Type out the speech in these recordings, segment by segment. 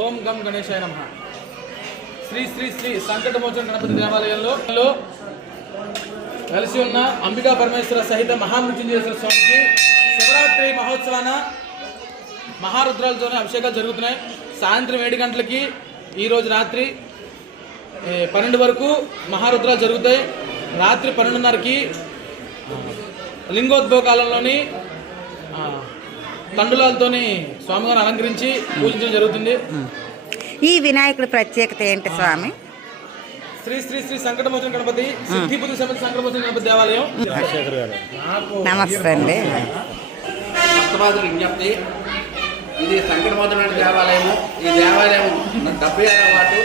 ఓం గం గణేశాయ నమః. శ్రీ శ్రీ శ్రీ సంకటమోచన గణపతి దేవాలయంలో కలిసి ఉన్న అంబికా పరమేశ్వర సహిత మహామృత్యుంజయేశ్వర స్వామికి శివరాత్రి మహోత్సవాన మహారుద్రాలతోనే అభిషేకాలు జరుగుతున్నాయి. సాయంత్రం 7 గంటలకి ఈరోజు రాత్రి 12 వరకు మహారుద్రాలు జరుగుతాయి. రాత్రి 12:30కి లింగోద్భవకాలంలోని తండులాలతోని స్వామివారిని అలంకరించి పూజించడం జరుగుతుంది. ఈ వినాయకుడి ప్రత్యేకత ఏంటి స్వామి? శ్రీ శ్రీ శ్రీ సంకటమోచన గణపతి సిద్ధిపుత్ర సమేత సంకటమోచన గణపతి దేవాలయం. నమస్తే అండి. భక్తవాదుల విజ్ఞప్తి, ఇది సంకటమోచన దేవాలయము. ఈ దేవాలయం 76వ వార్డు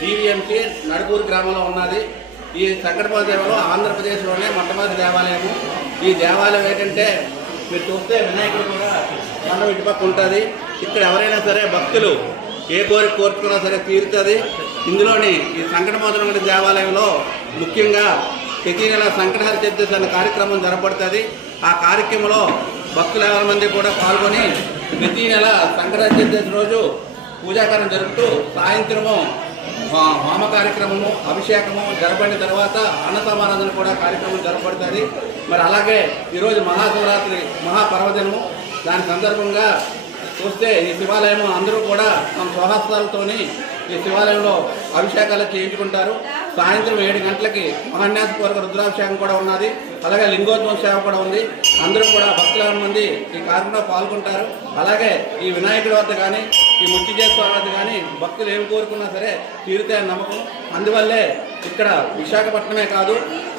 జీవీఎంసీ నడుపూరు గ్రామంలో ఉన్నది. ఈ సంకటమోచన దేవాలయం ఆంధ్రప్రదేశ్లోనే మొట్టమొదటి దేవాలయము. ఈ దేవాలయం ఏంటంటే మీరు చూస్తే వినాయకుడు కూడా మన ఇటుపక్క ఉంటుంది. ఇక్కడ ఎవరైనా సరే భక్తులు ఏ కోరిక కోరుకున్నా సరే తీరుతుంది. ఇందులోని ఈ సంకటమోచన దేవాలయంలో ముఖ్యంగా ప్రతి నెల సంకటహర చతుర్దశి అనే కార్యక్రమం జరపడుతుంది. ఆ కార్యక్రమంలో భక్తులు 50 మంది కూడా పాల్గొని ప్రతి నెల సంకటహర చతుర్దశి రోజు పూజాకారం జరుపుతూ సాయంత్రము హోమ కార్యక్రమము అభిషేకము జరపడిన తర్వాత అన్న సమారాధన కూడా కార్యక్రమం జరపడుతుంది. మరి అలాగే ఈరోజు మహాశివరాత్రి మహాపర్వదినము. దాని సందర్భంగా చూస్తే ఈ శివాలయం అందరూ కూడా తమ స్వహస్తాలతోని ఈ శివాలయంలో అభిషేకాలు చేయించుకుంటారు. సాయంత్రం 7 గంటలకి మహాన్యాసపూర్వక రుద్రాభిషేకం కూడా ఉన్నది. అలాగే లింగోద్భవ సేవ కూడా ఉంది. అందరూ కూడా భక్తుల మంది ఈ కార్యక్రమంలో పాల్గొంటారు. అలాగే ఈ వినాయకుడి వద్ద కానీ ఈ మృత్యుంజయేశ్వర వద్ద కానీ భక్తులు ఏం కోరుకున్నా సరే తీరుతాయని నమ్మకం. అందువల్లే ఇక్కడ విశాఖపట్నమే కాదు,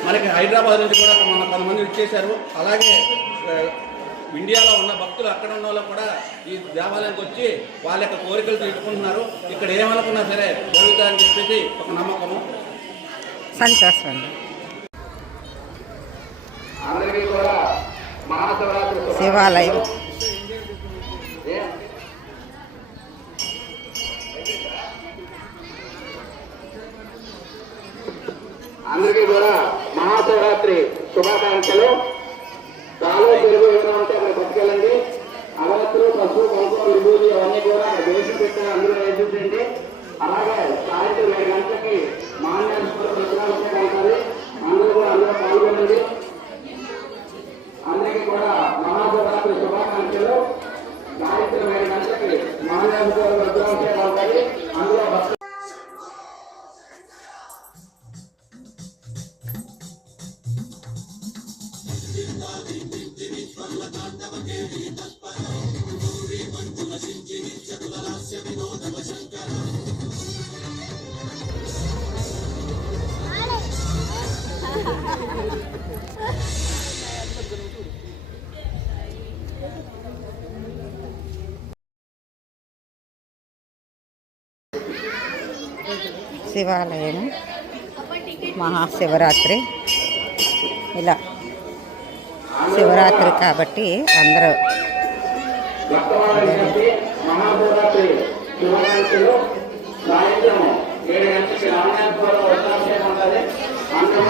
మనకి హైదరాబాద్ నుంచి కూడా కొంతమంది ఇచ్చేశారు. అలాగే ఇండియాలో ఉన్న భక్తులు అక్కడ ఉన్న వాళ్ళు కూడా ఈ దేవాలయానికి వచ్చి వాళ్ళ యొక్క కోరికలు తీర్చుకుంటున్నారు. ఇక్కడ ఏమనుకున్నా సరే జరుగుతాయని చెప్పేసి ఒక నమ్మకము. సంతోషం. అందరికీ కూడా మహాశివరాత్రి శివాలయం అందరికీ కూడా మహాశివరాత్రి శుభాకాంక్షలు. చాలా పెరుగు ఏమైనా ఉంటే అక్కడ పట్టుకెళ్ళండి. అగరత్తులు, పసుపు, కుంకుమ, విభూతి అవన్నీ కూడా వేసి పెట్టిన అందరూ వేసేసేయండి. అలాగే సాయంత్రం 7 గంటలకి మహాన్యాసపూర్వక రుద్రాభిషేకం అవుతుంది. అందరూ కూడా అందరూ పాల్గొనండి. అందరికీ కూడా మహాశివరాత్రి శుభాకాంక్షలు. సాయంత్రం 7 గంటలకి మహాన్యాసపూర్వక రుద్రాభిషేకం అవుతుంది. అందులో శివాలయం మహాశివరాత్రి ఇలా శివరాత్రి కాబట్టి అందరూ మహాశివరాత్రి శుభాకాంక్షలు. సాయంత్రం 7 గంటలకి రామనాథపురం రుద్రాభిషేకం ఉంటుంది. అందరూ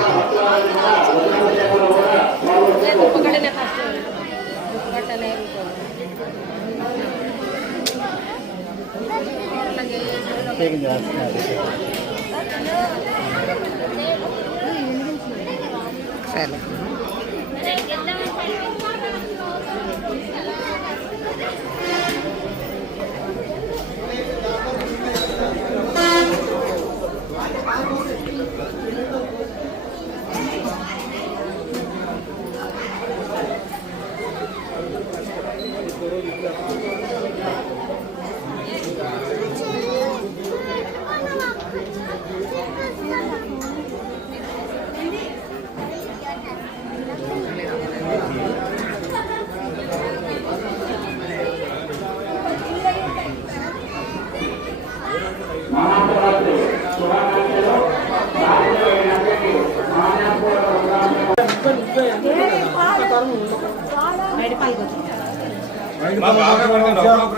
రుద్రాభిషేకంలో కూడా సరే.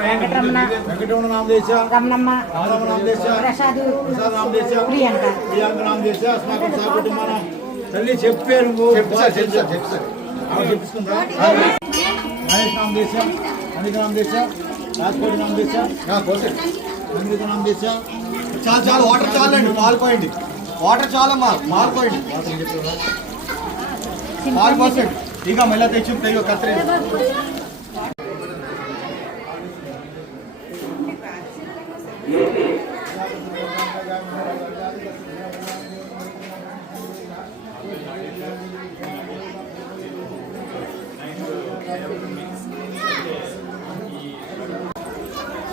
వెంకటరమణ నామదేశ రమణమ్మ రామరమణ నామదేశ ప్రసాద్ నామదేశ ప్రియాంక నామదేశ అస్మాకం సాకుటుంబం తల్లి చెప్పారు చెప్పుకుందా మహేష్ నామదేశ అనిక నామదేశ రాజ్కోటి నామదేశ अमृत नाम देश చాలు చాలు వాటర్ చాలండి పాలు పోయండి వాటర్ చాలమ్మా పాలు పోయండి పాలు పోసండి ఇక మళ్ళీ తెచ్చి కత్తిరి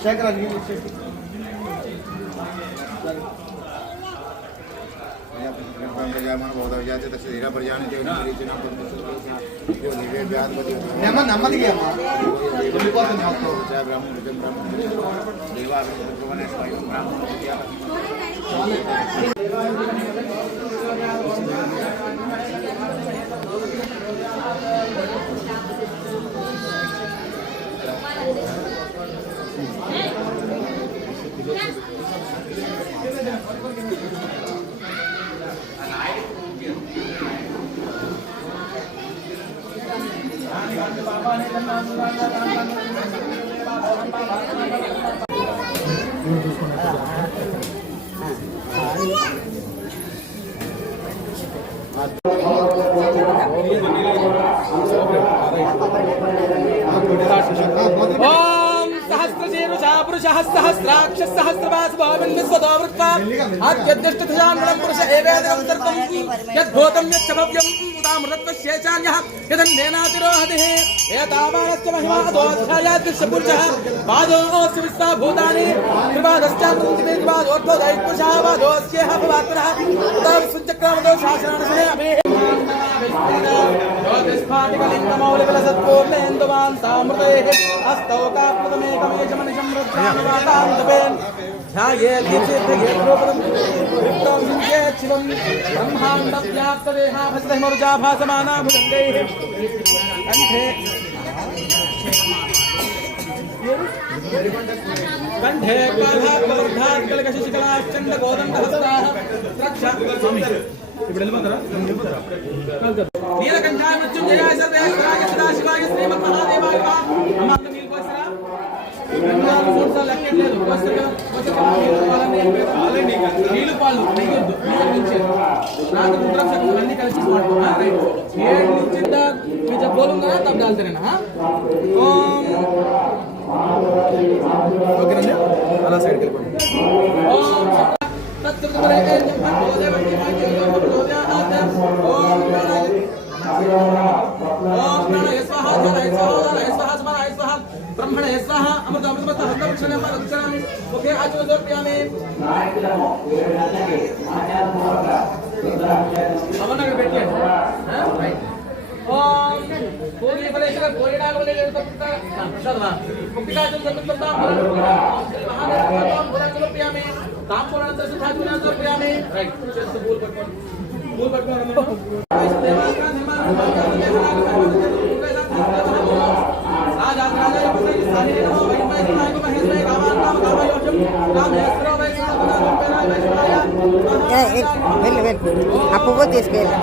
శేఖర్ అది నెమ్మదిగా అమ్మా వెళ్ళిపోతుంది ఓం సహస్రశీర్షా పురుషః సహస్రాక్ష సహస్రపాశ భావన్విస్వతో వృత్తా ఆద్యద్యష్టథయాన్నం పురుష ఏవేదం సర్వం యద్భూతం యచ్చ భవ్యం ఉదామృతత్వశేషాన్యః యదన్నేనాతిరోహతిః ఏతావానస్య మహిమాదోధ్యాయాద్యస్య పురుషः పాదోస్య విశ్వభూతాని త్రిపాదశ్చామృతిమే త్రిపాదోర్ధ్వోదైపుషः పాదోస్యేహ భవాత్మనः ఉదా విశ్వచక్రమదో శాసనానశనే అభి జ్యోతిస్ఫాటికలింగమౌలికలసత్పూర్ణేందువాన్ తామృతేః హస్తౌకాత్మకమేకమేషమనిశం రుద్రానువాతాం జపేన్ ధ్యాయేద్యసిద్ధయేద్రూపదం విప్తం సించేచ్చివం బ్రహ్మాండవ్యాప్తదేహాభస్మరుజాభాసమానా భుజంగైః కంఠే కాళాకవర్ధాత్కలకశిశికలాశ్చండగోదండహస్తాః రక్షా ఇప్పుడు వెళ్ళిపోతారా నీలకంఠాయ మృత్యుంజయాయ సర్వేశ్వరాయ సదాశివాయ శ్రీమన్మహాదేవాయ అమ్మ అంత నీళ్ళు పోస్తారా 2 సార్లు లెక్కలేదు నీళ్ళు పాలు నెయ్యొద్దు రాత్రి రుద్రాక్షలు అన్ని కలిసి వాడుకోనా రైట్ 7 నుంచి మీరు बोलूंगा तब डालते रहना हाँ ओम ఓకేనండి అలా సైడ్కి వెళ్ళిపోండి ఓం ब्रह्मण स्वाहा अमृत अमृत हस्तक्षण रक्षण मुखे आचमदर्पयामि अमनगर बैठिए हां राइट ओम पूरी फलेश्वर पूरी नागवले तत्ता प्रसादवा मुक्तिका संतप्ता महादेव बुराचमदर्पयामि तांबूलांतर सुधाचमदर्पयामि राइट चेस्ट बोल पटकोन देवाका निर्माण వెళ్ళి ఆ పువ్వు తీసుకెళ్ళి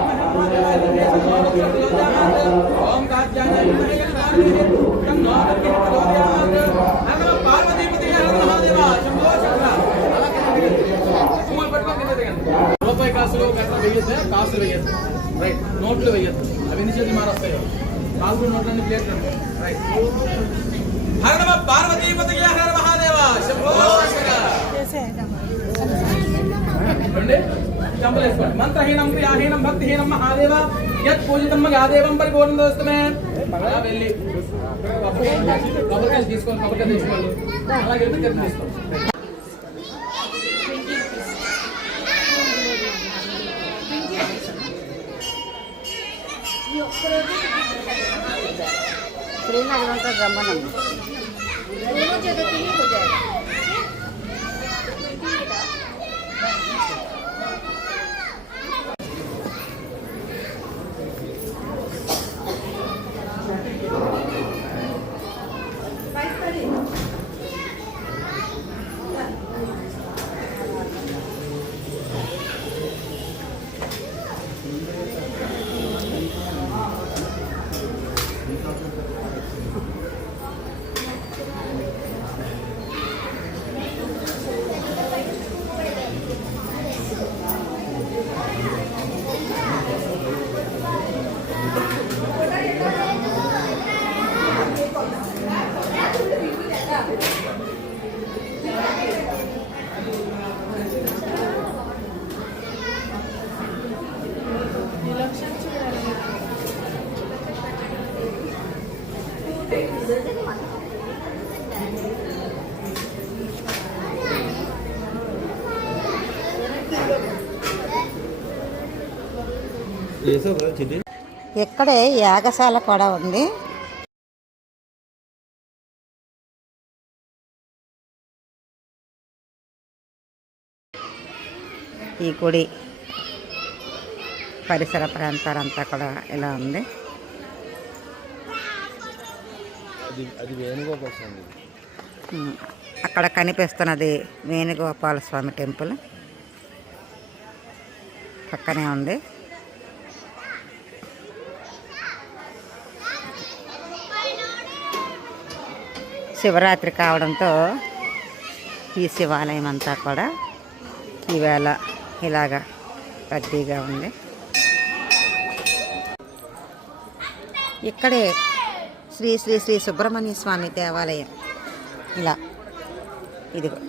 రూపాయి కాసులు గట్రా వేయద్దు కాసులు వేయద్దు రైట్ నోట్లు వేయద్దు అవి ఎన్ని చేతులు మారొస్తాయో కాసులు నోట్లన్నీ ప్లేట్లు రైట్ హర నమ పార్వతీపతయ హర మహాదేవ శంభో రండి చంపలేసుకోండి మంత్రహీనం క్రియాహీనం భక్తిహీనం మహాదేవ యత్ పూజితం మగాదేవం పరిపూర్ణదోస్తమే అలా వెళ్ళి కొబ్బరికాయలు తీసుకోండి కొబ్బరికాయలు తీసుకోండి అలాగే వెళ్ళి తీసుకోండి శ్రీనగర్ ఉంటుంది రమ్మనం ఇక్కడే యాగశాల కూడా ఉంది. ఈ గుడి పరిసర ప్రాంతాలంతా కూడా ఇలా ఉంది. అక్కడ కనిపిస్తున్నది వేణుగోపాల స్వామి టెంపుల్ పక్కనే ఉంది. శివరాత్రి కావడంతో ఈ శివాలయం అంతా కూడా ఈవేళ ఇలాగా రద్దీగా ఉంది. ఇక్కడే శ్రీ శ్రీ శ్రీ సుబ్రహ్మణ్య స్వామి దేవాలయం ఇలా ఇదిగో